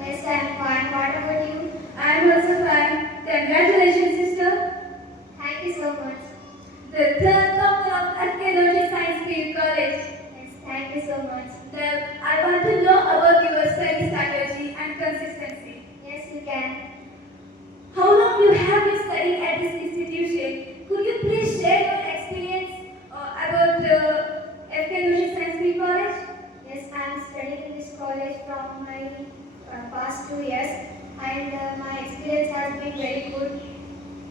Yes, I am fine. What about you? I am also fine. Congratulations, sister. Thank you so much. The third copy of Archaeology Science Field College. Yes, thank you so much. Well, I want to know about your study strategy and consistency. Yes, you can. How long you have been studying at this institution? Could you please share your experience about Archaeology Science Field College? Yes, I am studying in this college from my past 2 years, and my experience has been very good.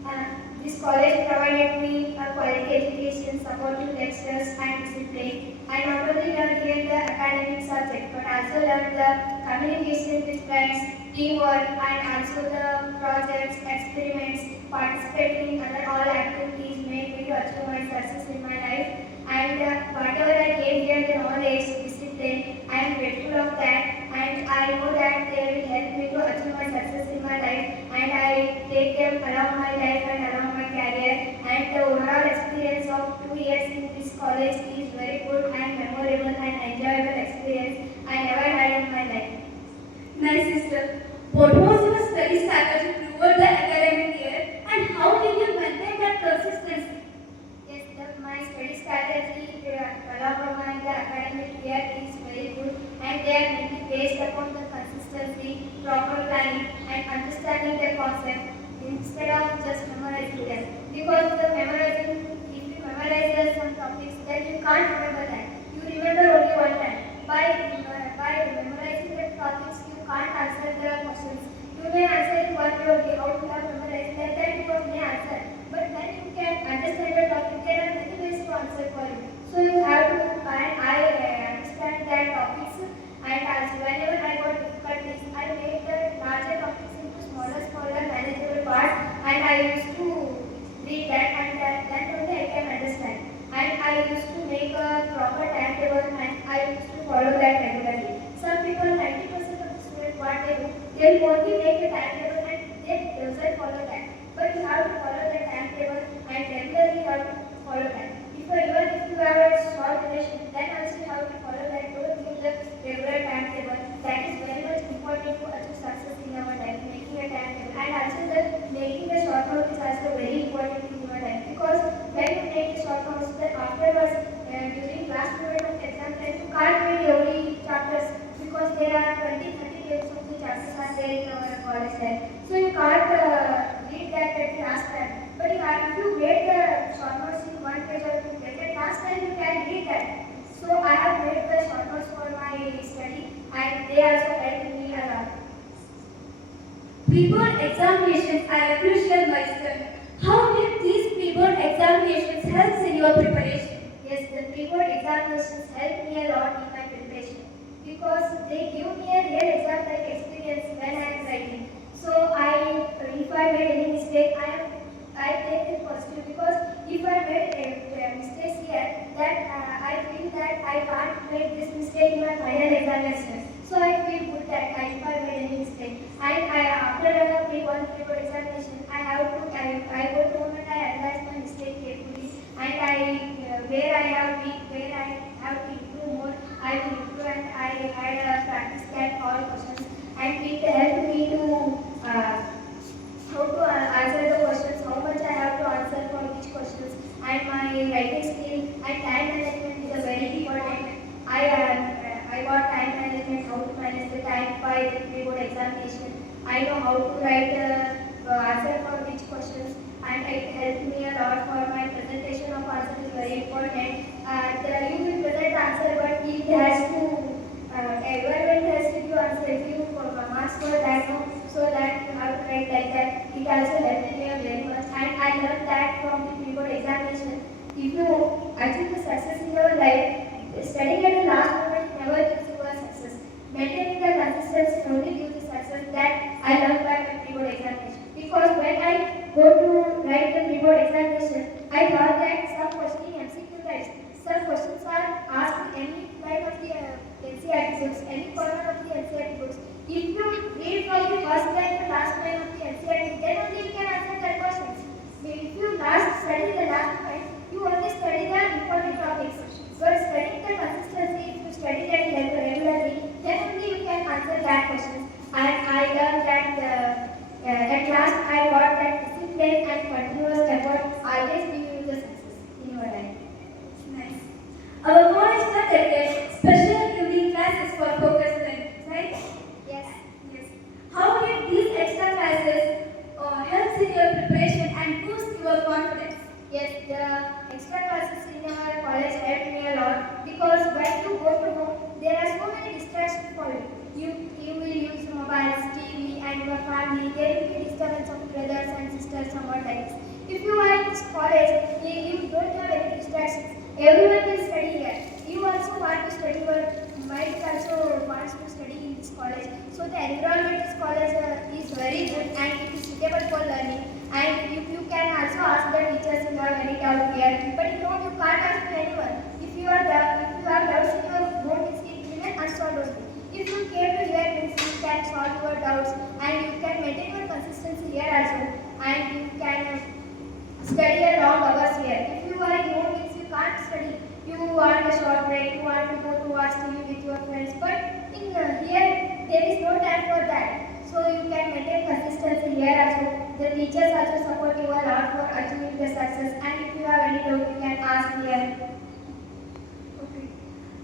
Uh, this college provided me a quality education, supportive lectures, and discipline. I not only learned here the academic subject, but also learned the communication with friends, teamwork, and also the projects, experiments, participating in other all activities made me to achieve my success in my life. And whatever I gained here, the knowledge, discipline, I am grateful of that. And I know that they will help me to achieve my success in my life. And I take them along my life and along my career. And the overall experience of 2 years in this college is very good and memorable and enjoyable experience I never had in my life. Nice, sister. What was your study strategy toward the academic year and how did you maintain that consistency? Yes, my study strategy along my the academic year is very good, and they are mainly based upon the consistency, proper planning, and understanding the concept instead of just memorizing them. Because the memorizing, if you memorize some topics, then you can't remember that. You remember only one time. By memorizing the topics, you can't answer the questions. You may answer in one way only, how you have memorized that, then you may answer. But when you can understand the topic, there are many ways to answer for you. So you have to, and I understand that topics, and also whenever I got difficulties, I made the larger topics into smaller, manageable parts, and I used to read that, and then only I can understand. And I used to make a proper timetable, and I used to follow that regularly. Some people, 90% of the students, what they do, they'll only make a timetable and they doesn't follow that. But you have to follow the timetable and regularly you have to follow that. Even if you have a short duration, then also you have to follow that. Don't give the regular timetable. That is very much important to achieve success in our life, making a timetable. And also the making a short note is also very important in your life. Because when you make a short notes, then afterwards, during last period of exam time, you can't read every chapters because there are 20-30 pages of the chapters are there in our college life. So you can't read that at the last time. But if you made the short notes in one page or two pages, at last time you can read that. So I have made the short notes for my study and they also helped me a lot. Pre-board examinations are a crucial milestone. How did these pre-board examinations help in your preparation? Yes, the pre-board examinations helped me a lot in my preparation because they give me a real exam-like experience when I am writing. So if I made any mistake, I take it positive because if I made a mistake here, then I feel that I can't make this mistake in my final examination. So I feel good that if I made any mistake. And after a pre-board examination, I go to home and I analyze my mistake carefully, and where I have weak, where I have to improve more, I will improve, and I had a practice that all questions, and it helped me to how to answer the questions, how much I have to answer for which questions, and my writing skill and time management is a very important. I got time management, how to manage the time by the pre-board examination. I know how to write answer for which questions, and it helped me a lot for my presentation of answer is very important. You will present answer, but it has to environment has to give answer, give marks for that, no? So that you have to write like that. It also helped me very much, and I learned that from the pre-board examination. If you achieve the success in your life, studying at the last moment never gives you a success. Maintaining the consistency only gives the success that I learned by my pre-board examination. Because when I go to write the pre-board examination, I thought that some questions in MCQ types, some questions are asked any line of the NCERT books, any corner of the NCERT books. If you read from the first line to last line of the NCERT, then only you can answer that questions. If you study the last line, you only study the important topics. But studying the consistency, if you study that regularly, then only you can answer that question. And You will use mobiles, TV, and your family. There will be disturbance of brothers and sisters, somewhat like this. If you are in this college, you don't have any distractions. Everyone will study here. You also want to study. Your mind also wants to study in this college. So the environment in this college is very good and it is suitable for learning. And you can also ask the teachers if you have any doubt here. But you can't ask to anyone. If you have doubts in your board, it will remain unsolved only. If you came to here, means you can solve your doubts and you can maintain your consistency here also. And you can study a long hours here. If you are in home, means you can't study. You want a short break, you want to go to watch TV with your friends. But in here, there is no time for that. So you can maintain consistency here also. The teachers also support you a lot for achieving the success. And if you have any doubt, you can ask here. Okay.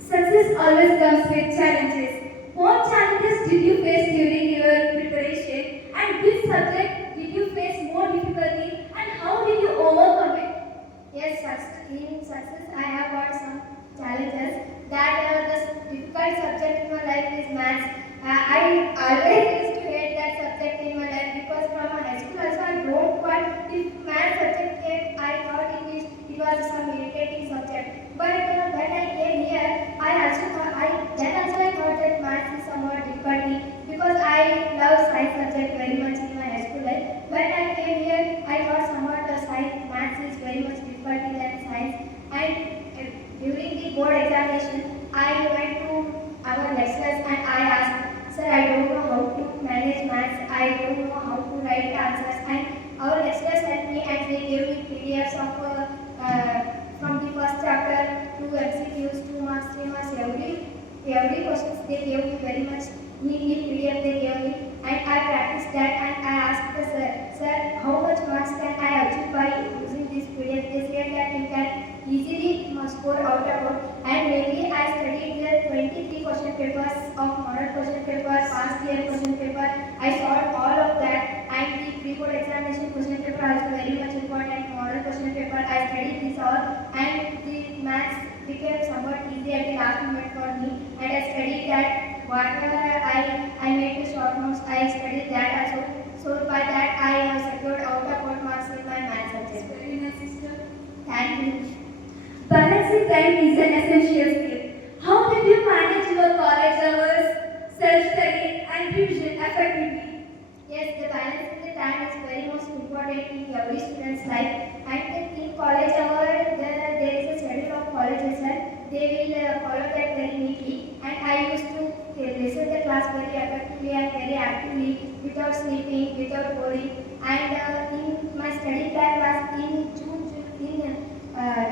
Success always comes with challenges. What challenges did you face during your preparation, and which subject did you face more difficulty, and how did you overcome it? Yes, in success, I have got some challenges. That the difficult subject in my life is maths. I always used to hate that subject in my life because from my high school also I don't want. If maths subject came, I thought it was some irritating subject. But when I came here, I thought that maths is somewhat difficult because I love science subject very much in my high school life. When I came here, I thought somewhat maths is very much difficult than science. And during the board examination, I went to our lecturers and I asked, "Sir, I don't know how to manage maths. I don't know how to write answers." And our lecturers helped me and they gave me PDFs of from the first chapter to MCQs, 2 marks, 3 marks, every questions they gave me very much neatly PDF they gave me, and I practiced that and I asked the sir, how much marks can I achieve by using this PDF? They said that you can easily score out of it, and mainly I studied the 23 question papers of model question paper, past year question paper. I solved all of that, and the pre-board examination question paper also very much important. Model question paper I studied this all, and the maths became somewhat easy at the last moment for me, and I studied that. Whatever I made the short notes, I studied that also. So by that I have secured out of 4 marks in my maths subject. Very nice, sister. Thank you. Balancing time is an essential skill. How did you manage your college hours, self-study, and revision effectively? Yes, the balance in the time is very most important in every student's life. And in college hour, there is a schedule of college itself. They will follow that very neatly. And I used to listen the class very effectively and very actively, without sleeping, without boring. And in my study plan was in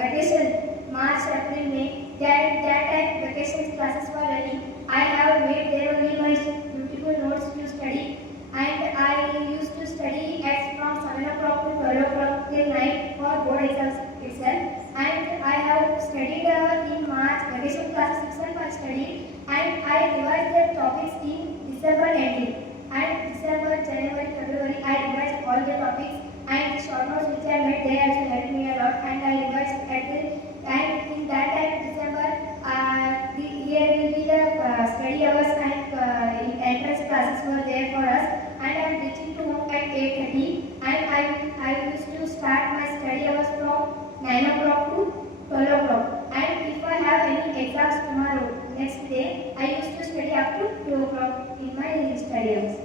vacation, March, April, May. That time vacation classes were running. I have made there only my beautiful notes to study. And I used to study from 7 o'clock to 12 o'clock till night for board exams itself. And I have studied in March, vacation classes itself I studied. And I revised the topics in December ending. And December, January, February, I revised all the topics. And the short notes which I made, they also helped me a lot. And I revised and in that time, December, here will be the study hours and entrance classes were there for us. And I am reaching to home at 8:30. And I used to start my study hours from 9 o'clock to 12 o'clock. And if I have any exams tomorrow, next day, I used to study up to 2 o'clock in my study hours.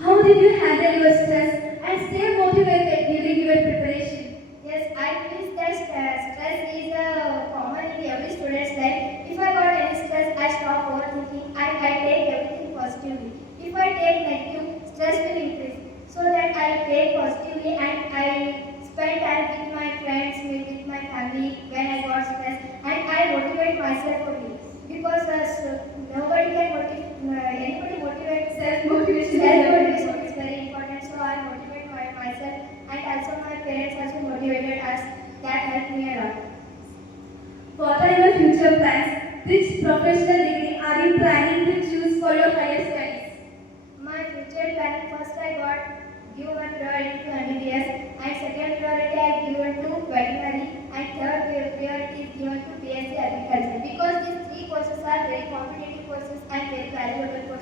How did you handle your stress and stay motivated during your preparation? Yes, I feel that stress is common in every student's life. If I got any stress, I stop overthinking and I take everything positively. If I take negative, stress will increase. So that I take positively and I spend time with my friends, with my family when I got stressed, and I motivate myself only.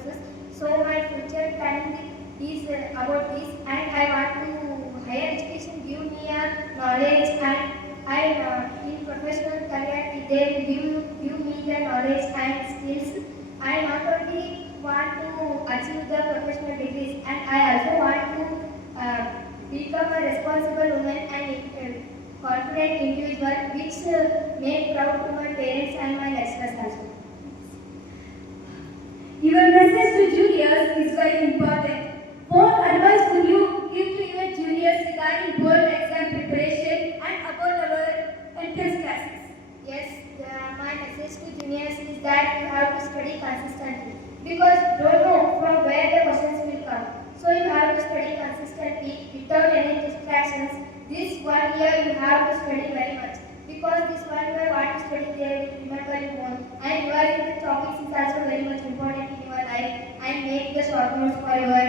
courses. So my future planning is about this, and I want to higher education give me a knowledge, and I in professional career they give me the knowledge and skills. I not only want to achieve the professional degrees, and I also want to become a responsible woman and confident individual, which make proud to my parents and my lecturers also. Your message to juniors is very important. What advice would you give to your juniors regarding board exam preparation and about our entrance classes? Yes, my message to juniors is that you have to study consistently, because don't know from where the questions will come. So you have to study consistently without any distractions. This 1 year you have to study very much, because this 1 year what you study there will remember you more, and revising the topics is also very much important in your life, and make the short notes for your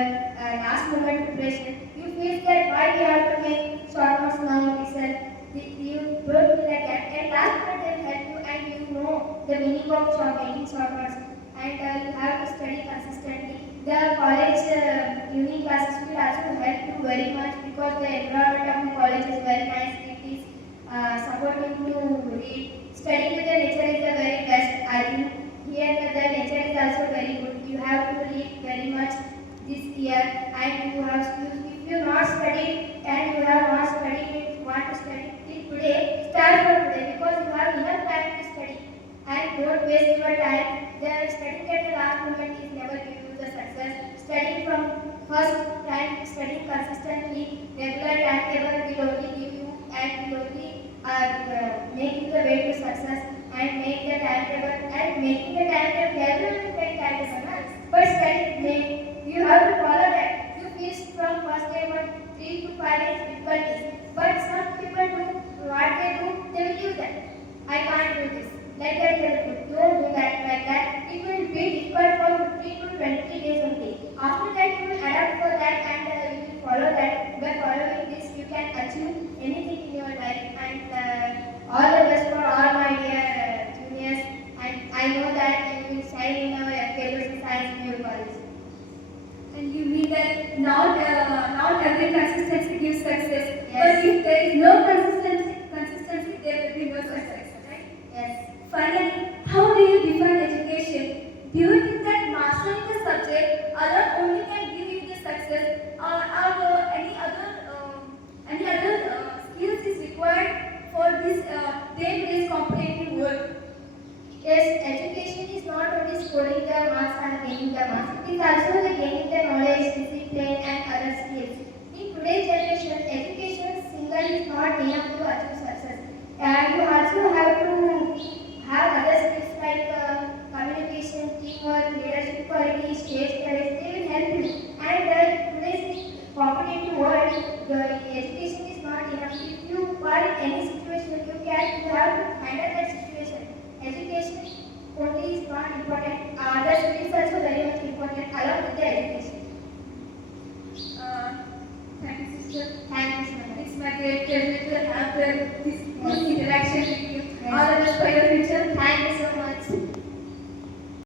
last moment preparation. You feel that why we have to make short notes now itself. You don't feel like that, and last minute they will help you, and you know the meaning of making short notes, and you have to study consistently. The college evening classes will also help you very much, because the environment of the college is very nice. It is supporting to read. Studying with the nature is the very best. I think here the nature is also very good. You have to read very much this year, and you have to, if you not studied and you have not studied, want to study it today, start from today, because you have enough time to study, and don't waste your time. The studying at the last moment is never give you the success. Studying from first time, studying consistently, regular timetable will only give you, and will only make you the way to success, and make the timetable, and making the timetable, everyone will make timetable, but studying, you have to follow that. You feel from first day 3 to 5 days difficulties, but some people do what they do, they will do that. I can't do this. Like that, they will do. Don't do that like that. It will be difficult for 15 to 20 days only. After that, you will adapt for that, and you will follow that. By following this, you can achieve anything in your life. And all the best for all my dear juniors. And I know that you will shine in our II Science in your college. And you mean that not every consistency gives success. Yes. But if there is no consistency, there will be no success, right? Yes. Finally, how do you define education? Do you think that mastering the subject alone only can give you the success, or are any other skills is required for this day-to-day competitive world? Yes, education is not only scoring the marks and gaining the marks, it is also the gaining the knowledge, discipline, and other skills. In today's generation, education single is not enough to achieve success. And you also have to have other skills like communication, teamwork, leadership quality, stage courage. They will help you. And today's competitive world, the education is not enough. If you are in any situation, you have to handle that situation. Education only is not important. Other skills also very much important along with the education. Thank you, sister. Thank you so much. It's my great pleasure to have this interaction with